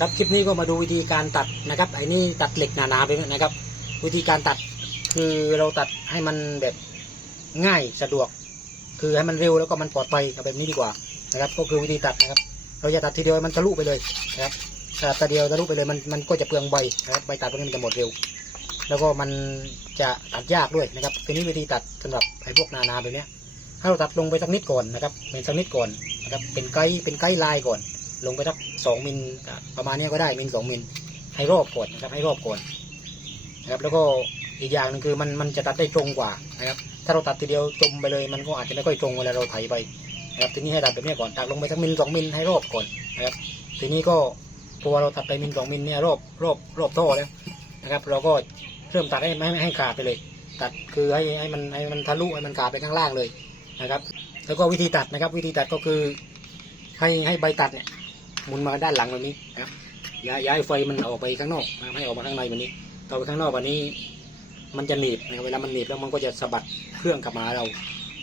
ครับคลิปนี้ก็มาดูวิธีการตัดนะครับไอ้นี่ตัดเหล็กหนาๆไปนะครับ วิธีการตัดคือเราตัดให้มันแบบง่ายสะดวก คือให้มันเร็วแล้วก็มันปลอดภัยแบบนี้ดีกว่านะครับ ก็คือวิธีตัดนะครับ เราจะตัดทีเดียวมันทะลุไปเลยนะครับตัดทีเดียวทะลุไปเลยมันมันก็จะเปลืองใบนะครับใบตัดพวกนี้มันจะหมดเร็ว แล้วก็มันจะตัดยากด้วยนะครับทีนี้วิธีตัดสำหรับไอ้พวกนานาแบบเนี้ยให้เราตัดลงไปสักนิดก่อนนะครับเป็นสักนิดก่อนนะครับเป็นไกด์เป็นไกด์ไลน์ก่อน ลงไปสักสองมิลประมาณนี้ก็ได้มิลสองมิลให้รอบก่อนนะครับให้รอบก่อนนะครับ แล้วก็อีกอย่างหนึงคือมันมันจะตัดได้ตรงกว่านะครับ ถ้าเราตัดทีเดียวจมไปเลย มันก็อาจจะไม่ค่อยตรงเวลาเราไถไปนะครับทีนี้ให้ตัดแบบนี้ก่อนตัดลงไปสักมิลสองมิลให้รอบก่อนนะครับ ทีนี้ก็พอเราตัดไปมิลสองมิลเนี่ยรอบรอบรอบท่อแล้วนะครับ เราก็เริ่มตัดให้ไม่ให้ขาดไปเลย ตัดคือให้ให้มันให้มันทะลุให้มันขาดไปข้างล่างเลยนะครับ แล้วก็วิธีตัดนะครับ วิธีตัดก็คือให้ให้ใบตัดเนี่ย หมุนมาด้านหลังแบบนี้นะครับย้ายไฟมันออกไปข้างนอกนะให้ออกมาข้างในแบบนี้ต่อไปข้างนอกแบบนี้ มันจะหนีบนะครับเวลามันหนีบแล้วมันก็จะสะบัดเครื่องกลับมาเรา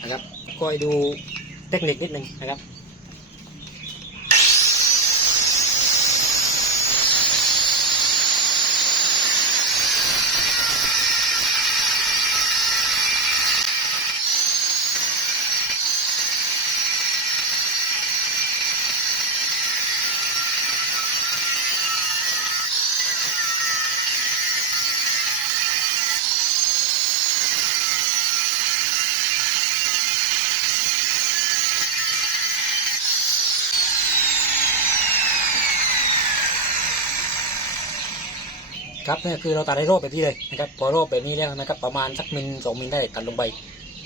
นะครับก็ให้ดูเทคนิคนิดนึงนะครับ ครับนี่คือเราตัดให้รอบแบบนี้เลยนะครับ พอรอบแบบนี้แล้วนะครับ ประมาณสักมิลสองมิลได้ตัดลงไป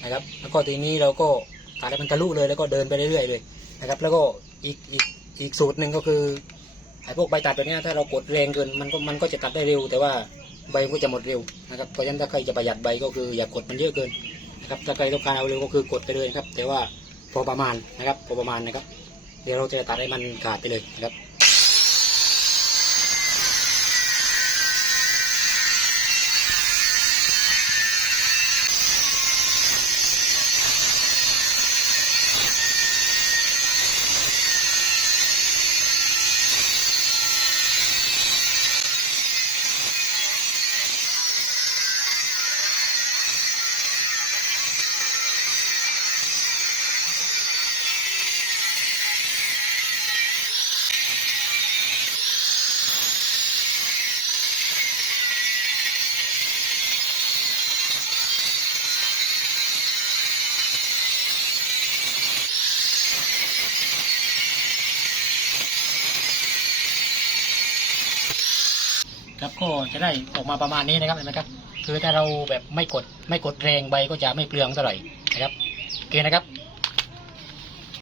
นะครับ แล้วก็ทีนี้เราก็ตัดให้มันทะลุเลยแล้วก็เดินไปเรื่อยๆเลยนะครับ แล้วก็อีกอีกอีกสูตรหนึ่งก็คือไอ้พวกใบตัดแบบนี้ถ้าเรากดแรงเกินมันก็มันก็จะตัดได้เร็ว แต่ว่าใบก็จะหมดเร็วนะครับเพราะฉะนั้นถ้าใครจะประหยัดใบก็คืออย่ากดมันเยอะเกินนะครับถ้าใครต้องการเอาเร็วก็คือกดไปเลยครับ แต่ว่าพอประมาณนะครับพอประมาณนะครับ เดี๋ยวเราจะตัดให้มันขาดไปเลยนะครับ ครับก็จะได้ออกมาประมาณนี้นะครับเห็นไหมครับคือถ้าเราแบบไม่กดไม่กดแรงใบก็จะไม่เปลืองเท่าไหร่นะครับโอเคนะครับ